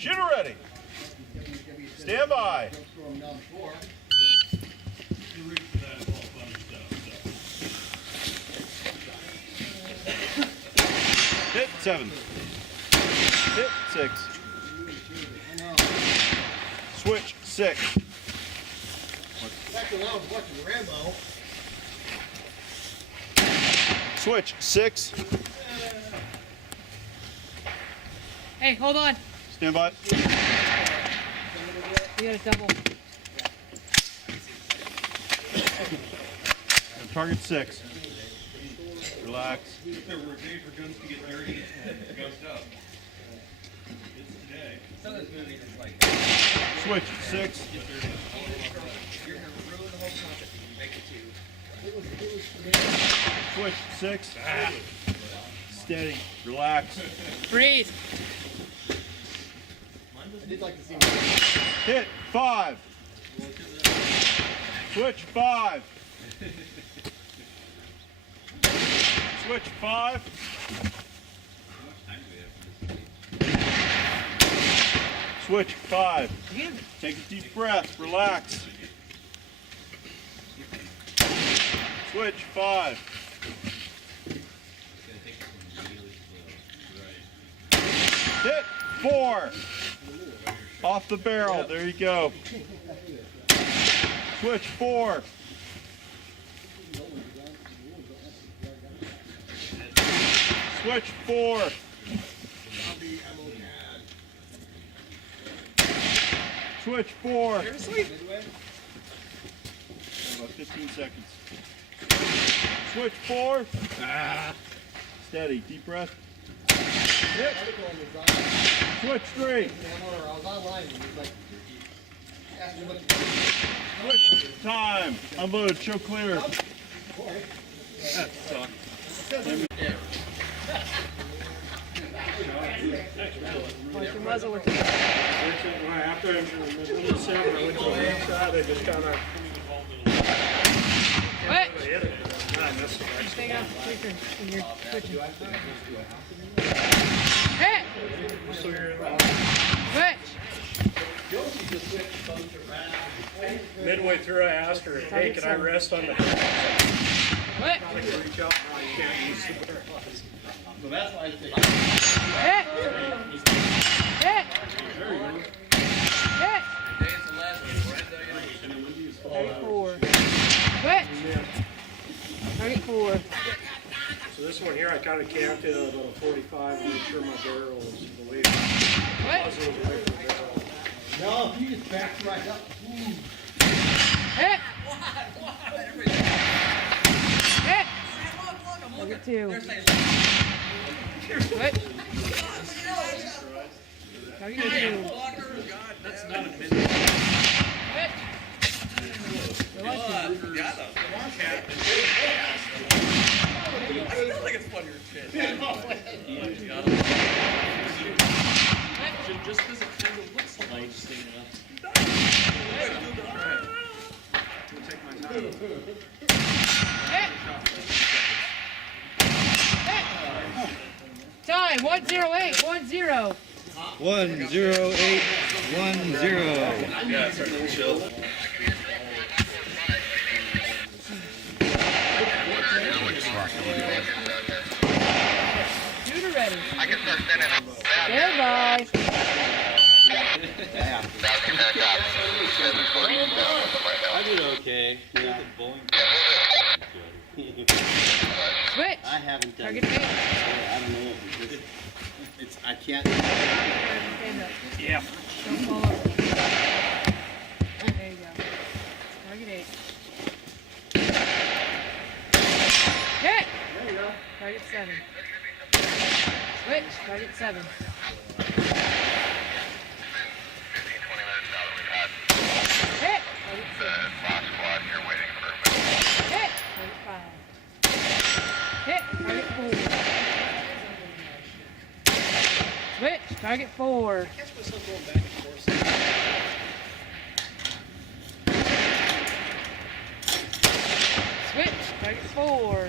Shooter ready. Stand by. Hit 7. Hit 6. Switch 6. Switch 6. Hey, hold on. Stand by. We got a double. Target 6. Relax. There were days for guns to get dirty and gussed up. It's today. Some of this movie is like Switch 6. you're gonna ruin the whole concept if you make it too. Switch 6. Steady. Relax. Breathe. Hit 5. Switch 5. Switch 5. Switch 5. Take a deep breath. Relax. Switch 5. Hit 4. Off the barrel. There you go. Switch 4. Switch 4. Switch 4. Seriously? About 15 seconds. Switch 4. Steady. Deep breath. Hit. Switch 3. Switch time. Unload. Show clear. That sucked. Watch your muzzle with it. After I went to the side, I just kind of What? hit it. I missed it. Stay off the quicker when you're switching. Hit! Switch! Midway through, I asked her, hey, can I rest on the What? I can reach out now, you can't use the barrel. So that's why I say Hit! Hit! Hit! today's the last one. 34. Switch! Target 4. So this one here, I kind of camped it at about a 45 to make sure my barrel was away What? from the barrel. No, if you just back right up. Hit! Hit! Target 2. Switch! Target 2. That's not a minute. Switch! I feel like it's funnier shit. Just because it kind of looks like just thinking enough. Take my time. Hit! Hit! Time 10810. 10810. Yeah, sorry. Chill. Shooter ready. Stand by. I did okay. Yeah. Switch. I haven't done Target 8. I don't know. I can't. Stand up. Yeah. Don't fall over. There you go. Target 8. Hit! There you go. Target 7. Switch. Target 7. Hit! Target 6. Hit! Target 5. Hit! Target 4. Switch. Target 4. Switch. Target 4.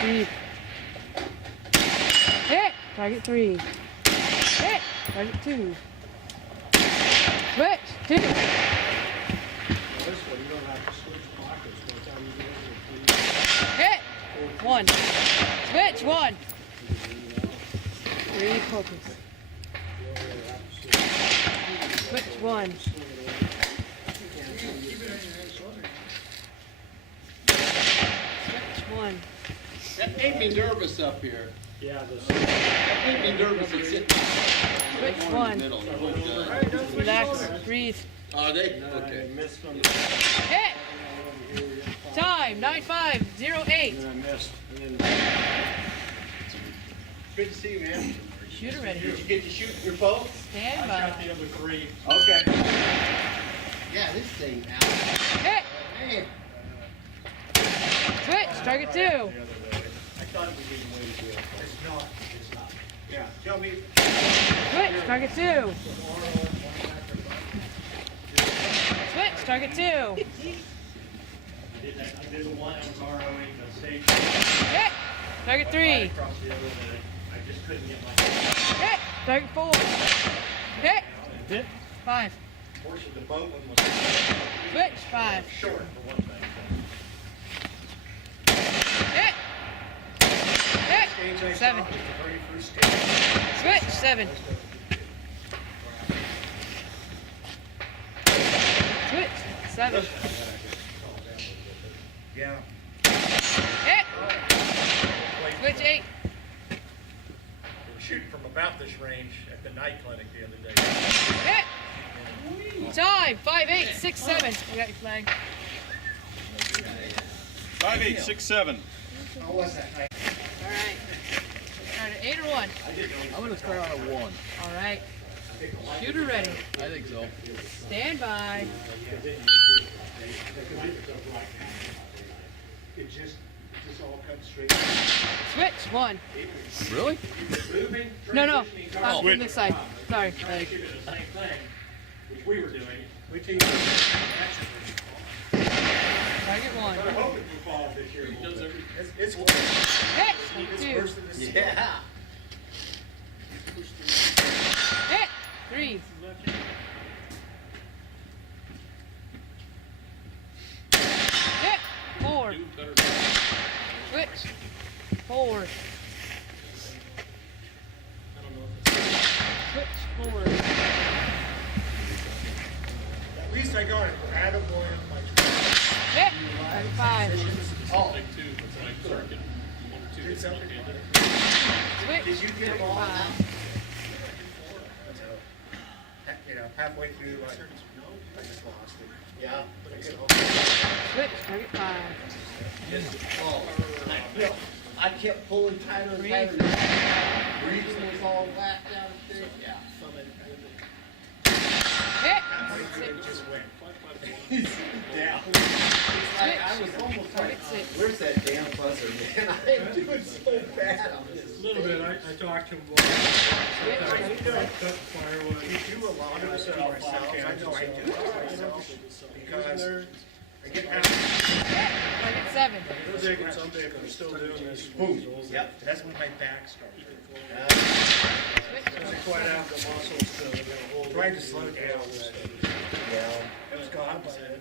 Breathe. Hit. Target 3. Hit. Target 2. Switch 2. Now this one, you don't have to switch pockets by the time you get Hit. 1. Switch 1. 3 focus. Switch 1. Switch 1. That made me nervous up here. Yeah, this. That made me nervous. It's sitting Switch in 1. the middle. Relax. Breathe. Are they? I Okay. missed them. Hit. Time 9508. And I missed. And then Good to see you, man. Shooter ready. Did you get to shoot your bow? Stand I by. got the other 3. Okay. Yeah, this thing out. Hit. Man. Switch. Target 2. I thought it was getting way to do it. It's not. Yeah, tell me. Switch. Target 2. Switch. Target 2. I did the one that was ROing the stage Hit. Target 3. across the other that I just couldn't get my Hit. Target 4. Hit. Hit. 5. portion of the boat one was Switch. 5. short for one thing. Hit. Hit. Stage I 7. saw was the very first stage. Switch. 7. Switch. 7. Yeah. Hit. Switch 8. We were shooting from about this range at the night clinic the other day. Hit. Time 5867. You got your flag. 5867. How was that night? All right. Start at 8 or 1. I'm gonna start on a 1. All right. Shooter ready. I think so. Stand by. It just all comes straight. Switch 1. Really? No. Switch. From this side. Sorry. The same thing, which we were doing. We teach. Target 1. We're hoping to fall this year. It's Hit. it's 2. worse than this. Yeah. Hit. 3. Hit. 4. Switch. 4. Switch 4. At least I got it. Attaboy on my Hit. Target 5. Oh. Did something. Switch. Did you get Target them all? 5. You know, halfway through, like, I just lost it. Yeah. Switch. Target 5. Oh, I kept pulling tighter and Breathe. tighter. Breathing was all whacked out and shit. Yeah. Hit. It just went. Down. It's like I was almost like, Target 6. where's that damn buzzer, man? I am doing so bad on this. a little bit, I talked to him. Firewood. You allow me to myself, I know I do it myself, because I get out. Target 7. They're digging someday if they're still doing this. Yep, that's when my back started. Doesn't quite have the muscles to hold. Trying to slow down. It was gone by then.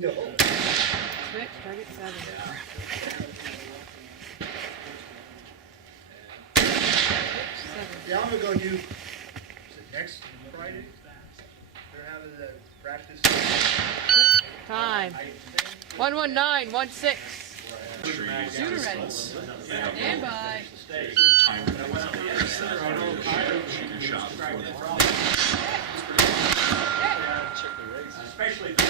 No. Switch. Target 7. Yeah, I'm gonna go do, is it next Friday? They're having the practice. Time. 11916. Shooter ready. Stand by. Especially. 5.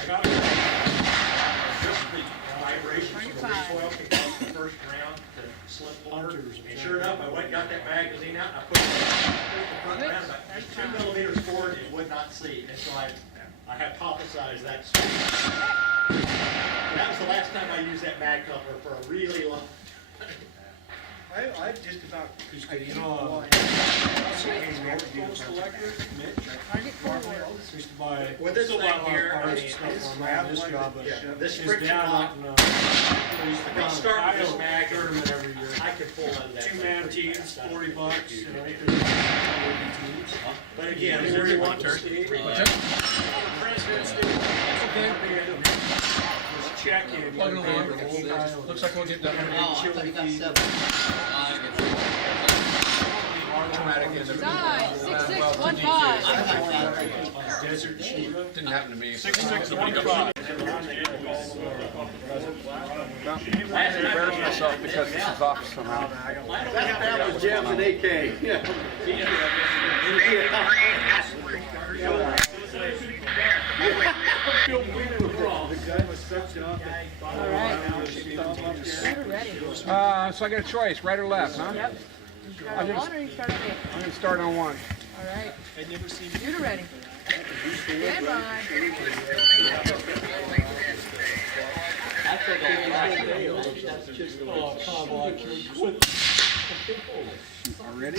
I got vibration from the recoil from the first round to slip forward. And sure enough, I went and got that magazine out and I put the front round about 2 millimeters forward and it would not see. And so I hypothesized that. That was the last time I used that mag cover for a really long time. I just about, you know, Coast Electric, Mitch, Target forward. used to buy. With this still buy a thing lot of here, parts I and mean, stuff on I this job, but this his friction dad lock, went and, used to I'll run start with this Ohio mag tournament every year. I could pull out of that. Two-man thing. teams, $40, and I think there's teams. But again, where you want to stay. President's Day. Just check in. Plug it along. Looks like we'll get done. Oh, I thought you got 7. Side, 6615. Desert Shiva. Didn't happen to me. 6615. I have to embarrass myself because this is off somehow. That was Jim's and AK. Yeah. All right. You're ready. So I got a choice, right or left, huh? Yep. You start on one or you start on eight? I'm gonna start on 1. All right. You're ready. Stand by. Ready?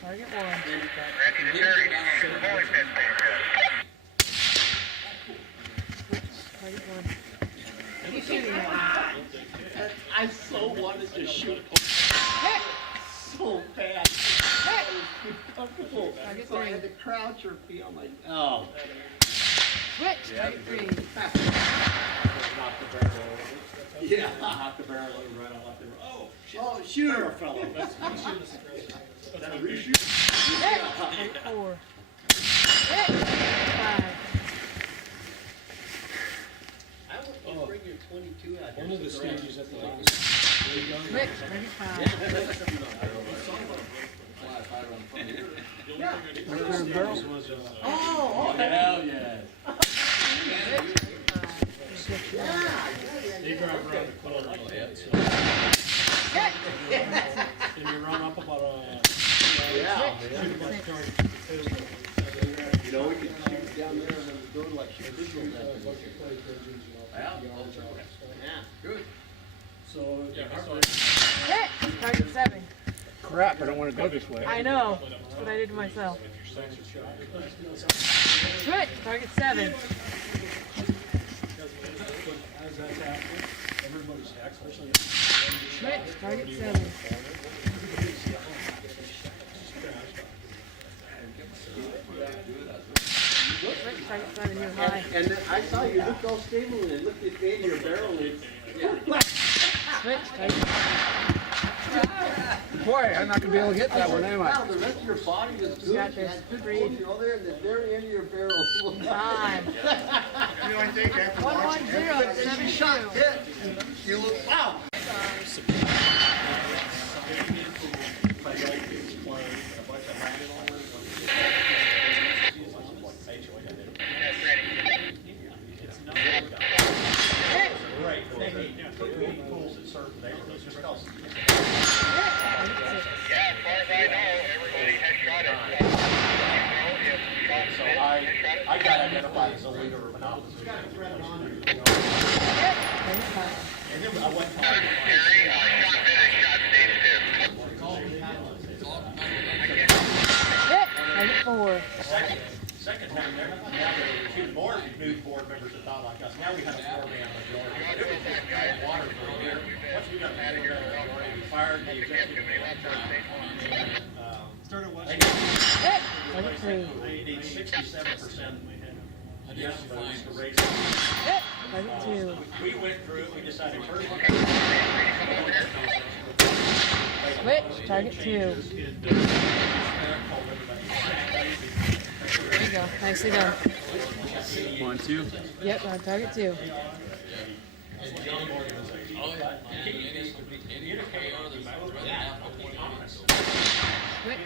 Target one. Target one. Keep shooting. I so wanted to shoot Hit. so bad. Hit. Comfortable. Target So I three. had to crouch or feel like, oh. Switch. Target 3. Yeah. Knock the barrel over right on left there. Oh, Oh, shooter fellow. Hit. Target 4. Hit. 5. I wouldn't bring your 22 out here. One of the stages at the bottom. Switch. Target 5. Oh, hell yeah. They drive around the corner. Hit. And you run up about Yeah. Switch. You know, we could shoot down there and then go to like shoot visual that. Yeah. Good. So, yeah, Hit. Target 7. Crap, I don't want to go this way. I know. That's what I did to myself. Switch. Target 7. as that's happening, everybody's especially. Switch. Target 7. Switch. Target 7. You're high. And then I saw you looked all stable and it looked at me in your barrel and Switch. Target 7. Boy, I'm not gonna be able to hit that one, am I? wow, the rest of your body was good. got You this. had good 3. control there and the very end of your barrel. 5. You know, I think after 110. 72. Hit. You look, wow. Pools at certain neighborhoods, just because. Yeah, as far as I know, everybody has shot it. So I got identified as a leader of an officer. And then I went to Gary, shot bid and shot Steve Target 4. second time there, now the more new board members that thought like us, now we have a 4-man majority. It was just water for a year. Once we got mad at that, we fired the executive director. Target 3. They need 67%. Yes, votes to raise. Target 2. We went through it, we decided first. Switch. Target 2. There you go. Nicely done. 1, 2. Yep, on target 2. Switch.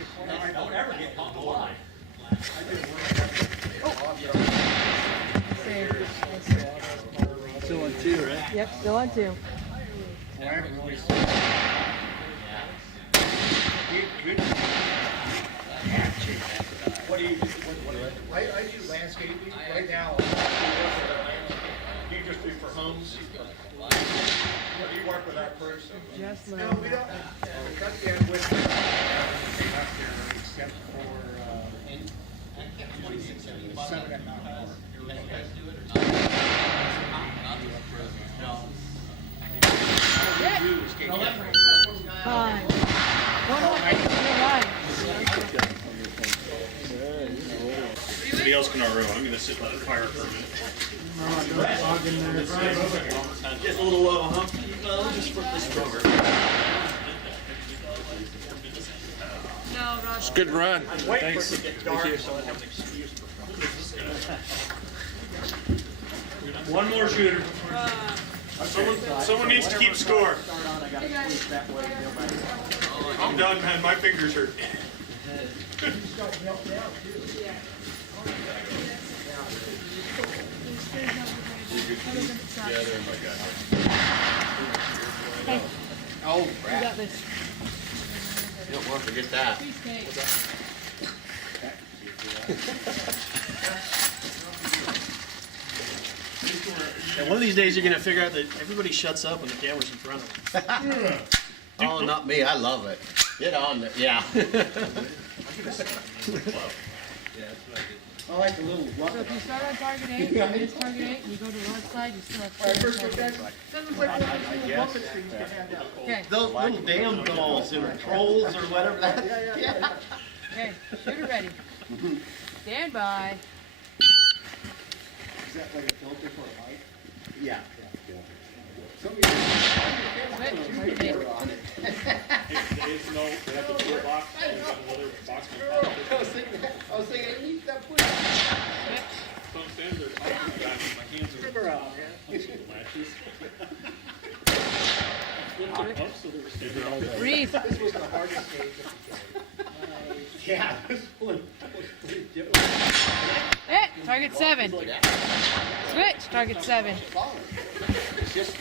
Don't ever get caught in a lie. Save. Still on 2, right? Yep, still on 2. What do you do? I do landscaping right now. You just do for combs. You work with our person. Just No, low. we don't, we cut the end with, except for, 7.5. Fine. One more thing to your right. Somebody else can RO. I'm gonna sit by the fire for a minute. Just a little low, huh? No, just flip this stronger. No, Ross. Good run. I'm waiting for it to get dark so I have an excuse for one more shooter. Someone needs to keep score. I'm done, man. My fingers hurt. Hey, Oh, you crap. got this. You don't want to forget that. Cheesecake. And one of these days you're gonna figure out that everybody shuts up when the camera's in front of them. Oh, not me. I love it. Get on it. Yeah. I like the little So if you start on target 8, you miss target 8, and you go to the left side, you still have 2 target 8. Okay, Those little damn dolls or trolls or whatever that. Yeah. okay, shooter ready. Stand by. Is that like a filter for a light? Yeah. Switch, target 8. On it. I was thinking, I need that push. Breathe. This was the hardest stage. Yeah, this one was pretty difficult. Hit, target 7. Switch, target 7. It's just,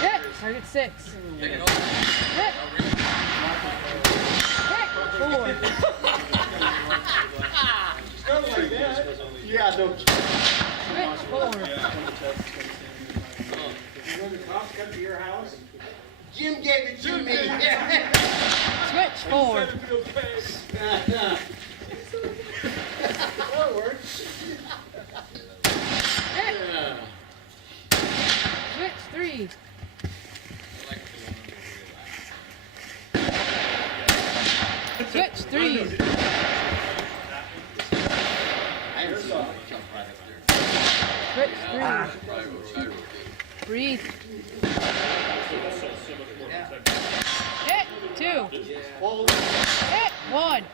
Hit, target 6. Hit. Hit, 4. yeah, no. Switch, 4. When the cops come to your house, Jim gave it to me. Switch, 4. That works. Hit. Switch, 3. Switch, 3. I haven't seen it jump right up there. Switch, 3. Breathe. Hit, 2. Hit, 1.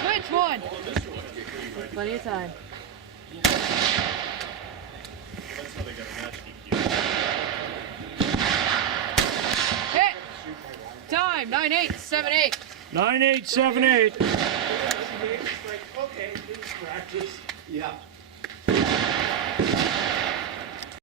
Switch, 1. Plenty of time. Hit. Time, 9-8-7-8. 9-8-7-8. Okay, please practice. Yeah.